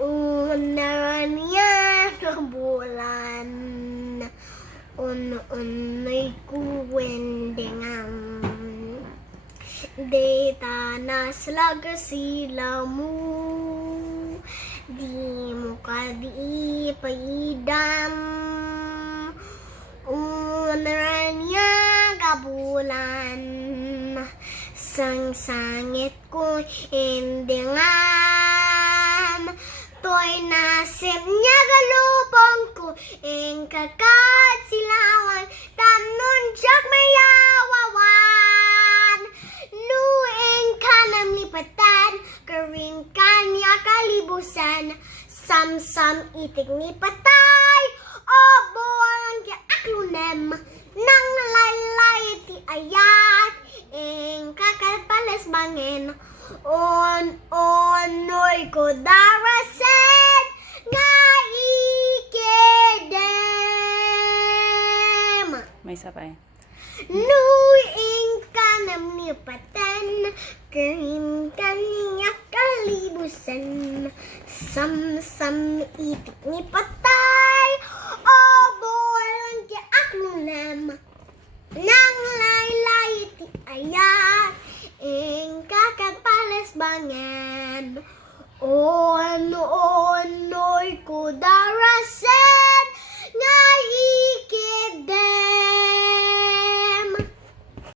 Naraniag bulan, unay kuwendengam. Di tanas laga sila mo, di mo ka di paidam. Naraniag bulan, sang sangit ko indengam. To'y nasim niya galupang ko, ing kakad silawan, tamnon siyak mayawawan. Nuing kanam lipatan, karing kanya kalibusan, sam-sam itik ni patay, obo ang kiaklunem, nang laylay ti ayat, ing kakalpalas bangin. Onoy ko darasen nga ikedem. May isa pa eh. Nuing kanam ni patan, karin kanya kalibusan, sam-sam itik ni patay, obolang ki aklunem, nang laylay ti ayat, ing kakagpalas bangen. Ano